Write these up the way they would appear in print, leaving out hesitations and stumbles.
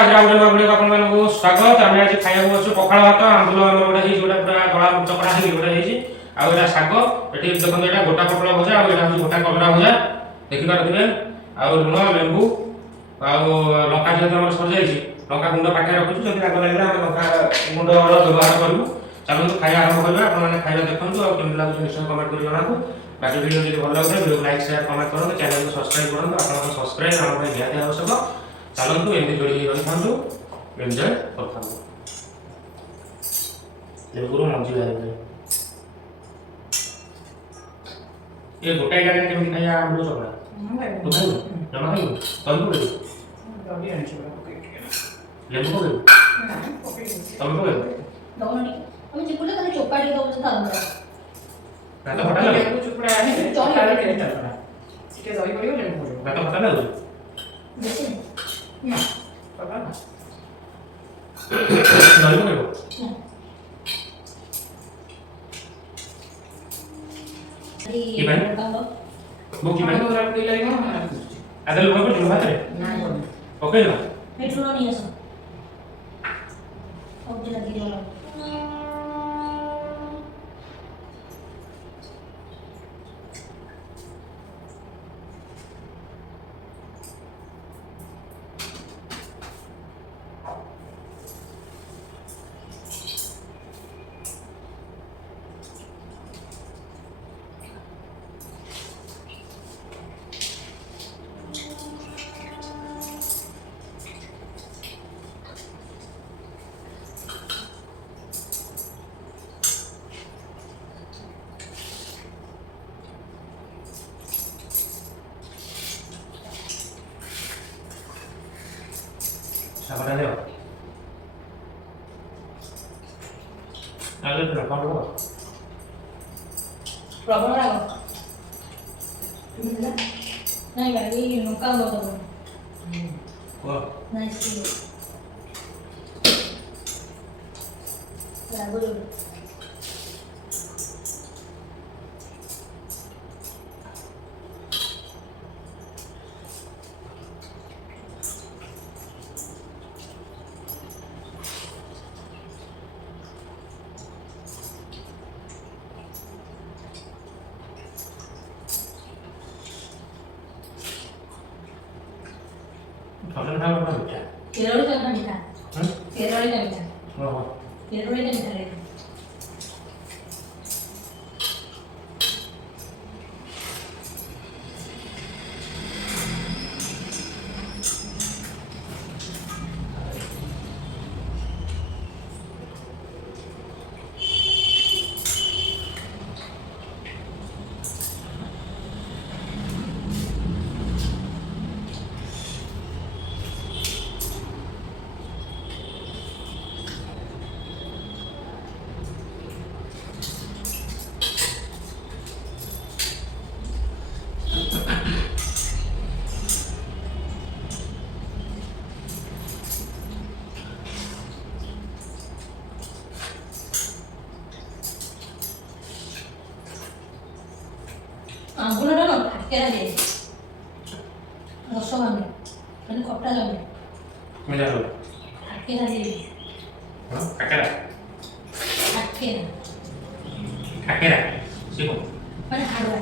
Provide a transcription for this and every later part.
आज आउट नवा वीडियो आपन मानको स्वागत। आमे आज खाया बसु पखाळ भात आंबुल हमर गोडा ही जोडा पूरा गळा चकड़ा ही गोडा ही आ एटा साग एठी देखन एटा गोटा पटला भजा आ एटा गोटा कलरा भजा देखि पारथिबे आ लुण लेंबू आ लंका जेते हमर सर जाई लंका गुंड पाखे रखछु जति राग लागला हम लंका गुंड व्यवहार करबु। चलନ୍ତୁ खाया आरंभ करबा आपन माने खाଇବା देखंतु आ केमि लागु निश्चय कमेंट करि जणातु। बाकी वीडियो जदि भल लागले वीडियो लाइक शेयर कमेंट करନ୍ତୁ चैनल को सब्सक्राइब करନ୍ତୁ आपन सब्सक्राइब हम भाई निहाती आवश्यक। चलନ୍ତୁ एमि जोड़ी रही थांतु एन्जॉय करथांतु। ये गुरु मंजी आइबे ये गोटाई गाडी केमि खाया आंबुल चकड़ा तो खाइबो जमा खाइबो तंदु खाइबो दबी आनि चकड़ा पके लेबू खाइबो ना पके तंदु खाइबो दवनी আমি চিকুলে খালি চোপাড়ি দাও তো আমরা না তো ফটা লাগে চোপড়া আছে চলে রে এটা চিকে দই করিও লেবু করিও না তো ফটা লাগে বেশি না ফটা না দই করিও কি ভাই वो की मैंने उधर कोई लगेगा ना अदल लोगों को जुड़ा है ना ओके ना पेट्रोल नहीं है सब अब जला गिर वाला सागरा देव आले तो रखा लो प्रॉब्लम आ गया नहीं भाई ये नुका हो तो वो नाइस लागो खाना खाना बड़ा मीठा केरल का मीठा केरल का मीठा ओहो केरल का मीठा रे आंबुल ना फाटकेरा दे रस माने मैंने कपड़ा लगे मैं जा लो फाटकेरा दे हां फाटकेरा फाटकेरा फाटकेरा सीखो मैंने हाड़वा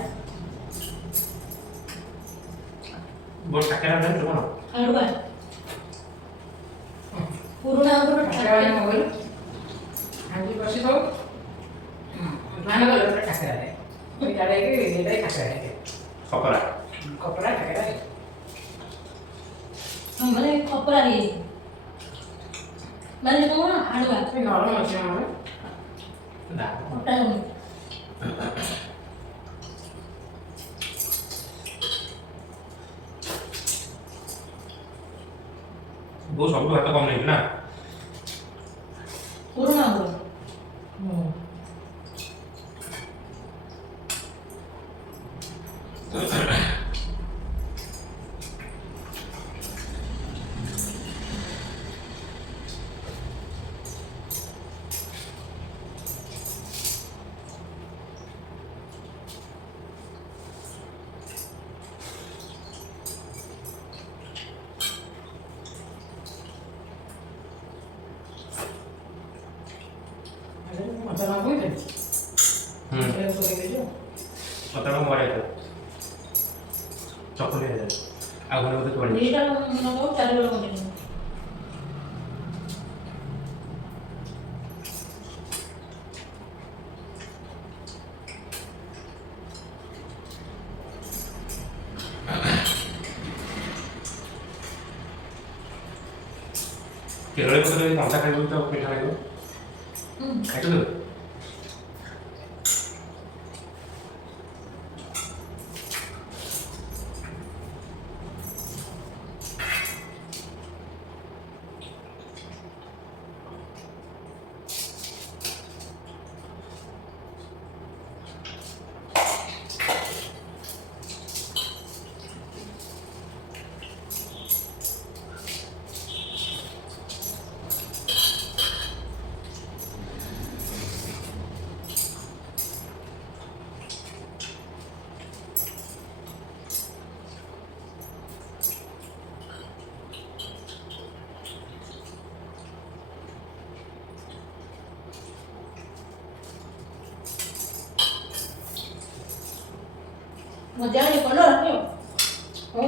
बोल फाटकेरा दे तो ना हाड़वा पुराना आंबुल फाटकेरा ना बोल आंबुल बसी तो माने बोल फाटकेरा दे कोई डाले के ये डाले खाते हैं कपड़ा कपड़ा खाते हैं हम बोले कपड़ा ये मैंने कहा ना हाड़वा कोई नॉर्मल मशीन है ना कपड़ा नहीं वो सब लोग तो कम नहीं ना पुराना बोल ମସଲା ପକେଇଦେଲି ହୁଁ ପକେଇ ଦେଇଛୁ ମତେ ମରେ ଚକୁଳି ହେଇଯାଏ ଆଉ ଘରେ ବୋଧେ ତୋଳି ଦୁଇଟା ନବ 4 କିଲୋ ପକେଇଦେଲି କେରଳ ପତ୍ର ମଶା ଖାଇବୁ ତ ପିଠା ଖାଇବୁ ଖାଇଛୁ मजा ये कलर रखियो हो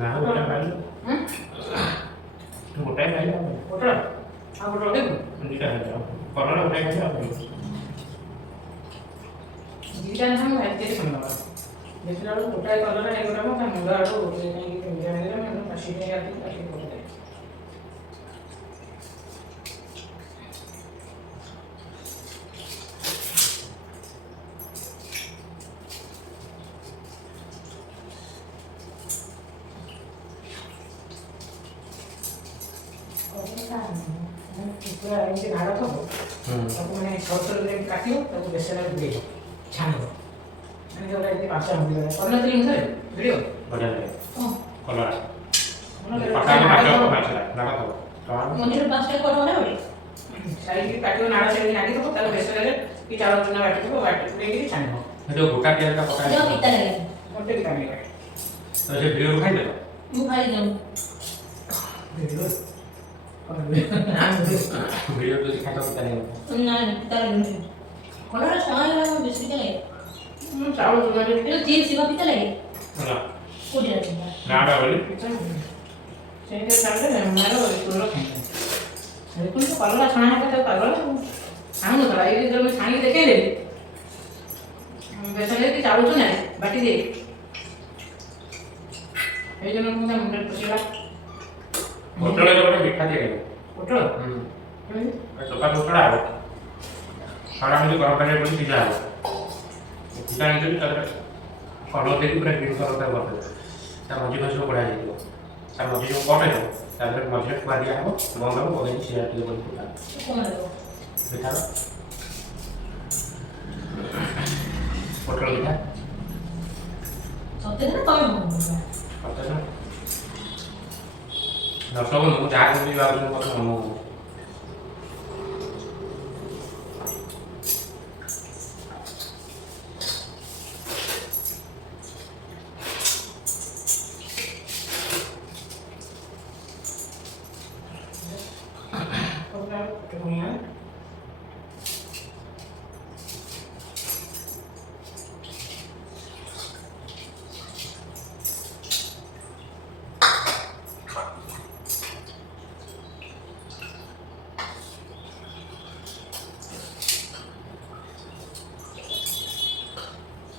ନା ଗୋଟେ ଖାଇଲୁ ଗୋଟାଏ ଖାଇଲୁ कोटल आ कोटल देखो ଦୁଇଟା ଖାଇଲୁ କଲରା ଗୋଟାଏ ଖାଇଲୁ ଆଉ दीटा हम खाइते सुनवा देखला बेला कोटाय कलर है गोटा मत मुंडा आडो कहीं कहीं जाने दे मैं पासी नहीं आती पासी को दे पूरा ऐसे नाड़ा तो ତାକୁ ମାନେ ଛୋଟ ଛୋଟ ଯେମିତି କାଟିବ ତାକୁ ବେସନରେ ବୁଡ଼େଇବ ଛାଣିବ ମାନେ ଯୋଉଟା ଏମିତି 5 ମିନିଟ୍ ଭଳିଆ କରିନଥିଲି ମୁଁ ଥରେ ଭିଡ଼ିଓ ବଢ଼ିଆ ଲାଗେ ହଁ କଲରା ମଞ୍ଜିରୁ ପକାଇକି ମାଛ ମାଛଲା ଲାଗ ପାଞ୍ଚଟା କଟ ନା ଗୋଟେ ସାଇଜ୍ କାଟିବ ନାଳ ସାଇଜ୍ ନାଗିଥିବ ତାକୁ ବେସନରେ କି ଚାଉଳ ଚୁନା ବାଟିଥିବ ବାଟି ପୁଡ଼େଇକି ଛାଣିବ ଯୋଉ ଗୋଟା ପିଆଜଟା ପକାଇ जो पिता लगे ଗୋଟେ ବି କାମିବ ତ ସେ ଭିଡ଼ିଓ ଖାଇଦେଲ ମୁଁ ଖାଇ ଦઉં ଭିଡ଼ିଓ ଭିଡ଼ିଓ ଯଦି ଖାଇଦେବ ପିତା ଲାଗିବ ନା ପିତା ଲगे କଲରା ଛଣା ହେଲା ବେଶୀ ପିତା ଲାଗେ ଚାଉଳ ଚୁନାରେ ଏଟା ଚିପ୍ସ ବା ପିତା ଲାଗେ ହେଲା କୋଉଠି ଲାଗେ ନାଟା ବୋଲି ସେଇଟା ଛାଡ଼ିଲେ ମାର ଚୁର ଖାଇବ ଦେଖୁନ ତ କଲରା ଛଣା ହେବା ତାକୁ ପାଗଳ ଛାଣୁନଥିଲା ଏଇ ଯେତେବେଳେ ଛାଣିକି ଦେଖେଇଦେଲି ବେସନରେ କି ଚାଉଳ ଚୁନା ବାଟି ଦେଇ এই জন্য মুন্ডা মুন্ডা পছিলা ପୋଟଳରେ ଗୋଟେ ମିଠା ଦିଆଯିବ ପୋଟଳ ଚୋପା ଚୋପଡ଼ା ହେବ ସଡ଼ା ମିଳି ଗରମ ପାଣିରେ ପଡ଼ି ସିଝା ହେବ ସିଝା ଆଣିଦେବି ତାପରେ କଲର୍ ଦେଇକି ପୁରା ଗ୍ରୀନ୍ କଲର୍ ତାକୁ କରିଦେବେ ତା ମଞ୍ଜି ଫଞ୍ଜି ସବୁ ବଢ଼ିଆ ହେଇଯିବ ତା ମଞ୍ଜି ଯେଉଁ କମ୍ ହେଇଯିବ ତାପରେ ମଝିରେ ଥୁଆ ଦିଆହେବ ବନ୍ଦ ହେବ ପକେଇକି ସିଝା ଟିକେ କରିକି କଣ ଲାଗିବ ମିଠାର ପୋଟଳ ମିଠା ସତେ ନା ତମେ ମନ ସତରେ ନା ଦର୍ଶକ ମୁଁ ଯାହା କେମିତି ଭାବୁଛନ୍ତି ମୋତେ ମନ ହଉ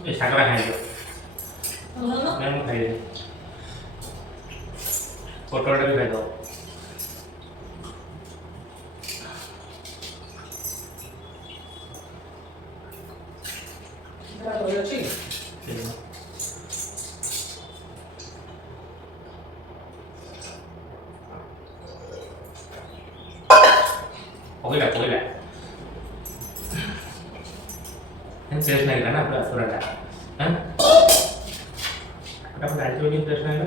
ये ଶାଗଟା ଖାଇଦିଅ ନାଇଁ ମୁଁ ଖାଇଦେବି ପୋଟଳଟା ବି ଖାଇଦେବ ଅଛି ପକେଇଲା ପକେଇଲା टेस्ट नहीं था ना पूरा पूरा हाँ आप गाड़ी तो नहीं टेस्ट नहीं ना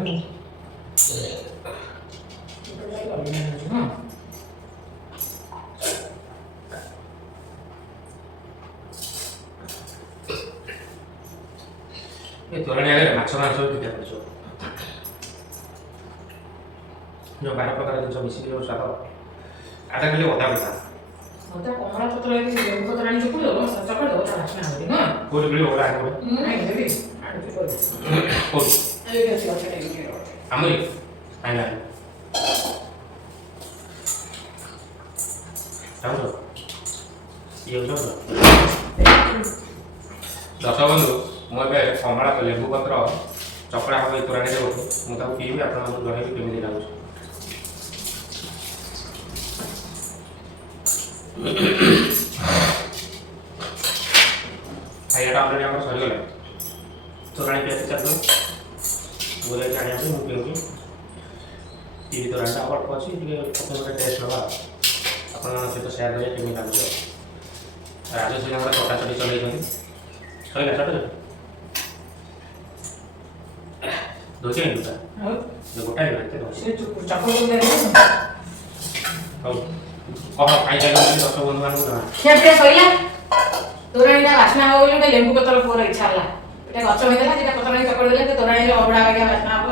ये तोरण आगे माछ मांस भी दिया पड़ो जो 12 प्रकार जिन मिसिक जो स्वाद ଆଟା ଖାଲି ଅଧା ପିଠା ମତେ କମଳା ପତ୍ର ଏଠି ଲେମ୍ବୁ ପତ୍ର ଆଣି ଚକୁଡ଼ି ଦେବ ଚକଡ଼ି ଦେବ ତା ବାସ୍ନା ହବନି ହଁ କୋଉଠି ମିଳିବ ଅଧା ଆଣିବ ଆଣି ଦେବି ଆଣି କରି କୋଉଠି ଏଇଠି ଅଛି ଗଛଟା ଏଇଠି ଆମରି ଆଇଲା ଚାହୁଁଛ ଇଏ ଚାହୁଁଛ ଦଶ ବନ୍ଧୁ ମୁଁ ଏବେ କମଳା ଲେମ୍ବୁ ପତ୍ର ଚକଡ଼ା ହବ ଏଇ ତୋରାଣୀରେ ଗୋଟେ ମୁଁ ତାକୁ ପିଇବି ଆପଣମାନଙ୍କୁ ଜଣେଇବି କେମିତି ଲାଗୁଛି ଖାଇବାଟା ଅଲରେଡ଼ି ଆମର ସରିଗଲା ତୋରାଣୀ ପିଆଜ ଚାଲିବ ମୁଁ ଯାଇକି ଆଣିବା ପାଇଁ ମୁଁ ପିଉଛି ପିଇବି ତୋରାଣୀଟା ଅଳ୍ପ ଅଛି ଟିକେ ଗୋଟେ ଟେଷ୍ଟ ହେବା ଆପଣଙ୍କ ସହିତ ସେୟାର କରିବା କେମିତି ଲାଗୁଛି ରାଜଶ୍ରୀ ଆମର ଚଟାଚଟି ଚଲେଇଛନ୍ତି ସରିଲା ଚଟାଚଟି ଦଉଛି ଗୋଟା ଆଉ ଗୋଟାଏ ଏତେ ଦଉଛି ସେ ଚକଡ଼ି ଦେବି ହଉ କହ ଖାଇସାରିଲା ଦଶ ବନ୍ଧୁମାନଙ୍କୁ ଜଣା ଖିଆ ପିଆ ସଇଲା ତୋରାଣୀଟା ବାସ୍ନା ହବ ବୋଲି ଗୋଟେ ଲେମ୍ବୁ ପତ୍ର ପୁଅର ଇଚ୍ଛା ହେଲା ଏଟା ଗଛ ହେଇଥିଲା ସେଟା ପତ୍ର ଆଣି ଚକଡ଼ି ଦେଲେ ତୋରାଣୀର ଅବଡ଼ା ବାଗିଆ ବାସ୍ନା ହବ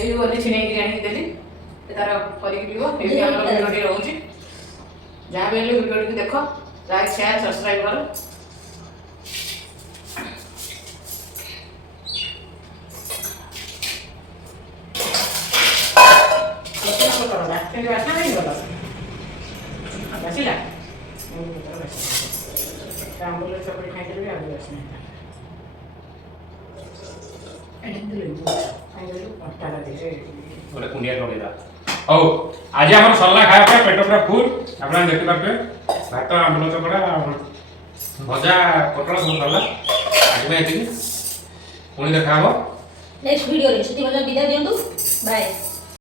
ଏଇ ଗଲି ଛିଣେଇକି ଆଣିକି ଦେଲି ସେ ତାର କରିକି ପିଇବ ଏମିତି ଆମର ଭିଡ଼ିଓଟି ରହୁଛି ଯାହା ବି ହେଲେ ଭିଡ଼ିଓଟିକୁ ଦେଖ ଲାଇକ୍ ସେୟାର ସବସ୍କ୍ରାଇବ୍ କର କେମିତି ବାସ୍ନା ନାହିଁ ଭଲ ବାସିଲା ଆମ୍ବୁଲ ଚକଡ଼ି ଖାଇଦେଲେ ବି ଆମ୍ବୁଲ ବାସ୍ନା ଗୋଟେ କୁଣ୍ଡିଆ ଲଗେଇଦବା ହଉ ଆଜି ଆମର ସରିଲା ଖାଇବା ପାଇଁ ପେଟ ପୁରା ଫୁଲ ଆପଣ ଦେଖିପାରୁଥିବେ ଭାତ ଆମ୍ବୁଲ ଚକଡ଼ା ଭଜା ପୋଟଳ ସବୁ ସରିଲା ଆଜି ପାଇଁ ଏତିକି ପୁଣି ଦେଖା ହବ ନେକ୍ସଟ ଭିଡ଼ିଓରେ ସେଠି ମଧ୍ୟ ବିଦାୟ ଦିଅନ୍ତୁ ବାଏ।